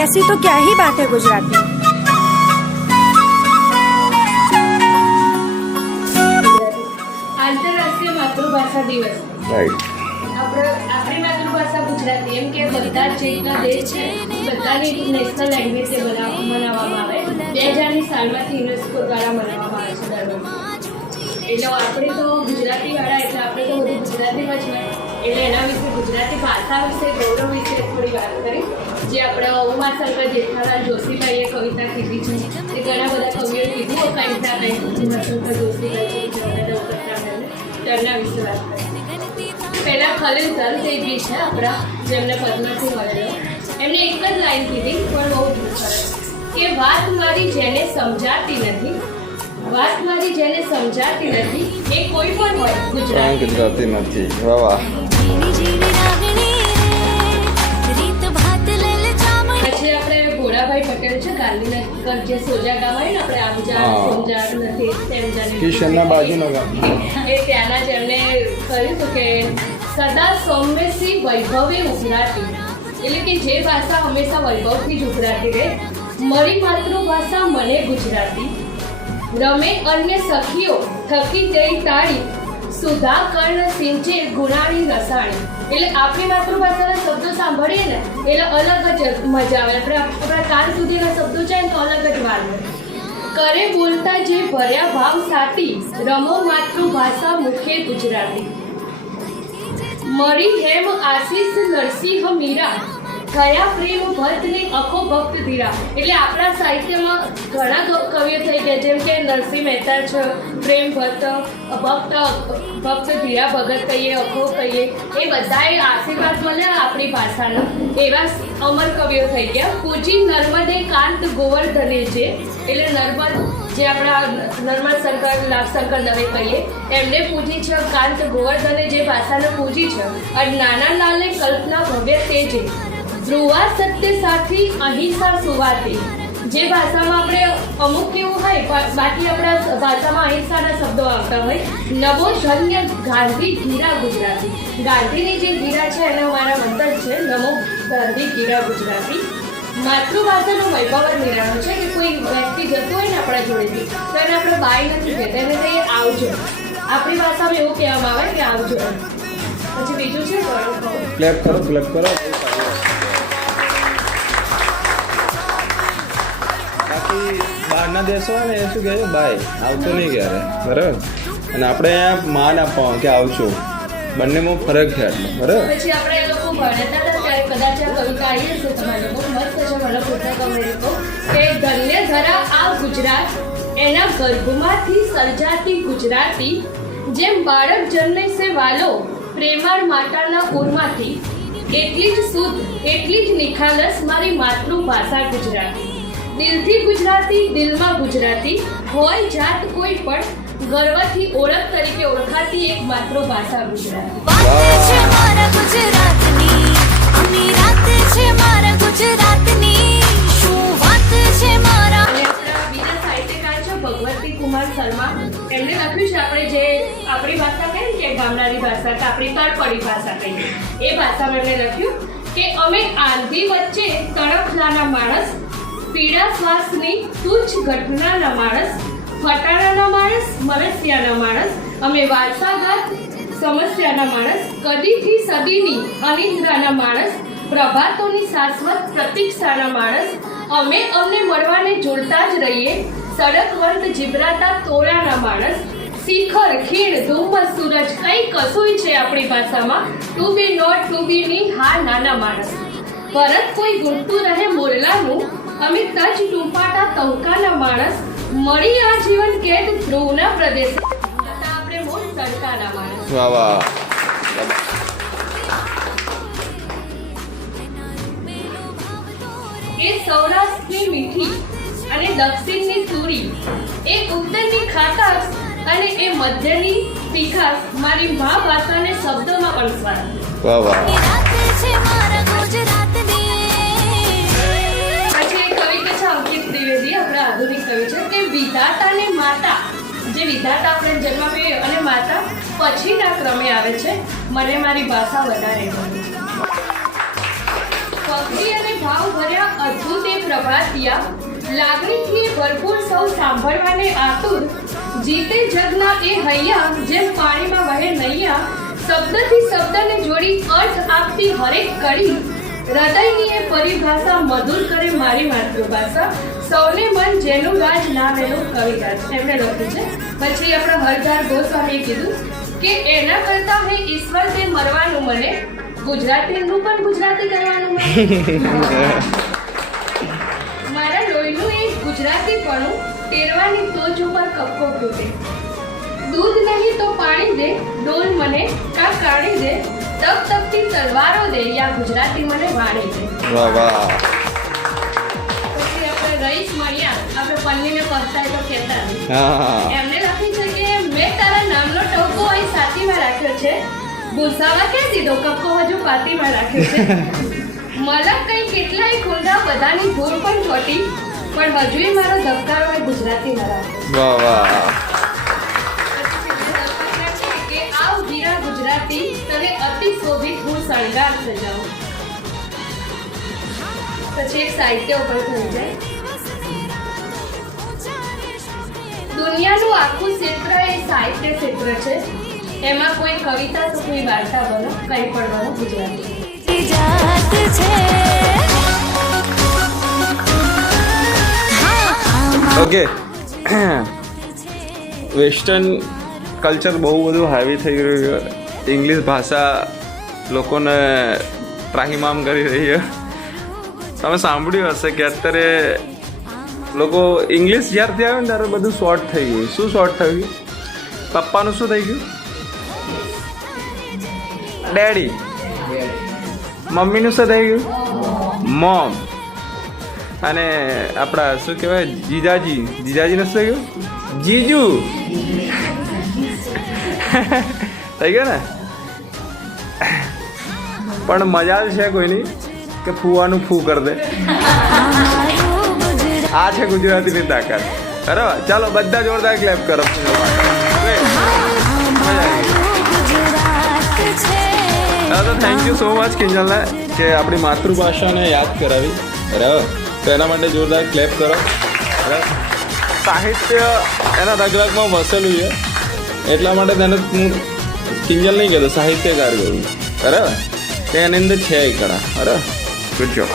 ऐसी तो क्या ही बात है गुजराती। આંતરરાષ્ટ્રીય માતૃભાષા દિવસ આપણી માતૃભાષા ગુજરાતી એમ કે બધા જ જેટલા દેશ છે બધાની નેશનલ લેંગ્વેજ મનાવવામાં આવે 2000ની સાલમાંથી યુનેસ્કો દ્વારા મનાવવામાં આવે છે દર વર્ષે એટલે આપણે તો ગુજરાતીવાળા એટલે આપણે તો બધું ગુજરાતીમાં જ હોય એટલે એના વિશે ગુજરાતી ભાષા વિશે ગૌરવ વિશે થોડી વાત કરી જે આપણે ઉમાશંકર જેઠાલાલ જોશીભાઈએ કવિતા કીધી છે એ ઘણા બધા કવિઓએ કીધું કવિતા કંઈ ઉમાશંકર જોશીભાઈ તેના વિશે વાત કરી પહેલાં ખલીલ તરતેજી છે આપણા જેમને પદ્મશ્રી મળેલો એમને એક જ લાઈન કીધી પણ બહુ સરસ કે વાત મારી જેને સમજાતી નથી વાત મારી જેને સમજાતી નથી એ કોઈ પણ હોય ગુજરાતી નથી વાહ વાહ પછી આપણે ભોળાભાઈ પટેલ છે ગાંધીનગર જે સોજા ગામ હોય ને આપણે આમજા સોમજા નથી તેમ જાણે કિશનના બાજુનો ગામ એ ત્યાંના જ એમને કહ્યું હતું કે સદા સૌમ્યસી વૈભવે ઉભરાતી એટલે કે જે ભાષા હંમેશા વૈભવથી જ ઉભરાતી રહે મારી માતૃભાષા મને ગુજરાતી રમે અન્ય સખીઓ થકી જઈ તાળી સુધા કર્ણ સિંચે ગુણાણી રસાણી એટલે આપણી માતૃભાષાના શબ્દો સાંભળીએ ને એટલે અલગ જ મજા આવે આપણા કાન સુધીના શબ્દો જાય ને તો અલગ જ વાર હોય કરે બોલતા જે ભર્યા ભાવ સાથી રમો માતૃભાષા મુખે ગુજરાતી મળી હેમ આશીષ નરસિંહ મીરા થયા પ્રેમ ભક્તને અખો ભક્ત ધીરા એટલે આપણા સાહિત્યમાં ઘણા કવિઓ થઈ ગયા જેમ કે નરસિંહ મહેતા છે પ્રેમ ભક્ત ભક્ત ધીરા ભગત કહીએ અખો કહીએ એ બધાએ આશીર્વાદ મળ્યા આપણી ભાષાના એવા અમર કવિઓ થઈ ગયા પૂજી નર્મદે કાંત ગોવર્ધને છે એટલે નર્મદ જે આપણા નર્મદ શંકર લાભશંકર દવે કહીએ એમને પૂજી છે કાંત ગોવર્ધને જે ભાષાને પૂજી છે અને નાના લાલે કલ્પના ભવ્ય તેજે ધ્રુવા સત્ય સાથી અહિંસા સુવાતી જે ભાષામાં આપણે અમુક એવું હોય બાકી આપણા ભાષામાં અહિંસાના શબ્દો આવતા હોય નવો ધન્ય ગાંધી ગીરા ગુજરાતી ગાંધીની જે ગીરા છે એનો અમારા મંતર છે નમો ગાંધી ગીરા ગુજરાતી માતૃભાષાનો વૈભવ જ નિરાળો છે કે કોઈ વ્યક્તિ જતું હોય ને આપણા જોડેથી તો એને આપણે બાય નથી કહેતા એને કહીએ આવજો આપણી ભાષામાં એવું કહેવામાં આવે કે આવજો પછી બીજું છે ક્લેપ કરો બાકી બહારના દેશો હોય ને એ શું કહે છે બાય આવતો નહીં ક્યારે બરાબર અને આપણે અહીંયા માન આપવા કે આવજો બંનેમાં ફરક છે આટલો બરાબર પછી આપણે એ લોકો ભણતા હતા ત્યારે કદાચ આ કવિતા આવી હશે તમારે બહુ મસ્ત છે મને પુસ્તક અમેરિકો કે ધન્ય ધરા આ ગુજરાત એના ગર્ભમાંથી સર્જાતી ગુજરાતી જેમ બાળક જન્મે છે વાલો પ્રેમાળ માતાના ઉરમાંથી એટલી જ શુદ્ધ એટલી જ નિખાલસ મારી માતૃભાષા ગુજરાતી દિલથી ગુજરાતી દિલમાં ગુજરાતી હોય જાત કોઈ પણ ગર્વથી ઓળખ તરીકે ઓળખાતી એક માતૃભાષા ગુજરાતી ભગવતી કુમાર શર્મા એમણે લખ્યું છે આપણે જે આપણી ભાષા કહીએ કે ગામડાની ભાષા કે આપણી તળપડી ભાષા કહીએ એ ભાષામાં એમણે લખ્યું કે અમે આંધી વચ્ચે તડપનારા માણસ પીડા શ્વાસની તુચ્છ ઘટનાના માણસ ફટાણાના માણસ મરસિયાના માણસ અમે વારસાગત સમસ્યાના માણસ કદીથી સદીની અનિદ્રાના માણસ પ્રભાતોની શાશ્વત પ્રતીક્ષાના માણસ અમે અમને મળવાને જોડતા જ રહીએ સડકવંત જીબ્રાતા તોળાના માણસ શિખર ખીણ ધુમ્મસ સૂરજ કઈ કસુય છે આપણી ભાષામાં ટુ બી નોટ ટુ બી ની હા નાના માણસ પરત કોઈ ગુંટું રહે મોરલાનું અમે તજ ટૂંપાટા તવકાના માણસ મળી આ જીવન કેદ ધ્રુવના પ્રદેશ આપણે મોટ તડકાના માણસ વાહ વાહ એ સૌરાષ્ટ્રની મીઠી અને દક્ષિણની સુરી એ ઉત્તરની ખાટાશ અને એ મધ્યની તીખાશ મારી મા ભાષાને શબ્દોમાં અણસાર વાહ વાહ પછી એક કવિ કે છે અંકિત ત્રિવેદી આપણા આધુનિક કવિ છે કે વિધાતાને માતા જે વિધાતા આપણે જન્મ આપીએ અને માતા પછીના ક્રમે આવે છે મને મારી ભાષા વધારે ગમે છે ભક્તિ અને ભાવ ભર્યા અદ્ભુત પ્રભાતિયા લાગણીથી ભરપૂર સૌ સાંભળવાને આતુર જીતે જગના એ હૈયા જેમ પાણીમાં વહે નૈયા શબ્દથી શબ્દને જોડી અર્થ આપતી હરેક કડી હૃદયની એ પરિભાષા મધુર કરે મારી માતૃભાષા સૌને મન જેનું રાજ લાવેલું કવિરાજ એમણે લખ્યું છે. પછી આપણા હરદાર ગોસ્વામીએ કીધું કે એના કરતા હે ઈશ્વર તે મરવાનું મને ગુજરાતીનું પણ ગુજરાતી કરવાનું મને મારા લોહીનું એક ગુજરાતીપણું તેરવાની ટોચ ઉપર કપકો ફૂટે દૂધ નહીં તો પાણી દે ડોલ મને કા કાઢી દે તપ તપતી તલવારો દે યા ગુજરાતી મને વાળી દે. વાહ વાહ. પછી આપણે રઈસ મળ્યા આપણે પન્નીને પસ્તાય તો કહેતા હા એમને લખ્યું છે કે મેં તારા નામનો ટોકો અહીં સાતીમાં રાખ્યો છે ભૂસાવા કે દીધો કપકો હજુ પાતીમાં રાખ્યો છે મલક કઈ કેટલાય ખુંડા બધાની ભૂલ પણ ચોટી પણ હજુય મારો ધબકારો હોય ગુજરાતીમાં રાખ્યો. વાહ વાહ. કે આવ વીરા ગુજરાતી તને અતિ શોભિત હું શણગાર સજાવું. પછી એક સાહિત્ય ઉપર થઈ જાય દુનિયાનું આખું ક્ષેત્ર એ સાહિત્ય ક્ષેત્ર છે એમાં કોઈ કવિતા તો કોઈ વાર્તા બનો કંઈ પણ બનો ગુજરાતી. ઓકે. વેસ્ટર્ન કલ્ચર બહુ બધું હાવી થઈ રહ્યું છે. ઇંગ્લિશ ભાષા લોકોને ત્રાહિમામ કરી રહી છે. તમે સાંભળ્યું હશે કે અત્યારે લોકો ઇંગ્લિશ જ્યારથી આવે ને ત્યારે બધું શોર્ટ થઈ ગયું. શું શોર્ટ થઈ ગયું? પપ્પાનું શું થઈ ગયું? ડેડી. મમ્મીનું શું થઈ ગયું? મોમ. અને આપણા શું કહેવાય જીજાજીનું શું થઈ ગયું? જીજુ. થઈ ગયો ને. પણ મજા છે કોઈની કે ફૂવાનું ફૂ કરી દે. આ છે ગુજરાતીની તાકાત. બરાબર. ચાલો બધા જોરદાર ક્લેપ કરો. તો થેન્ક યુ સો મચ કિંજલને કે આપણી માતૃભાષાને યાદ કરાવી. બરાબર. તો એના માટે જોરદાર ક્લેપ કરો. બરાબર. સાહિત્ય એના રગરગમાં વસેલું છે એટલા માટે તેને હું કિંજલ નહીં કહેતો સાહિત્યકાર કહું. બરાબર. તે એની અંદર છે એ કળા. બરાબર. Good job.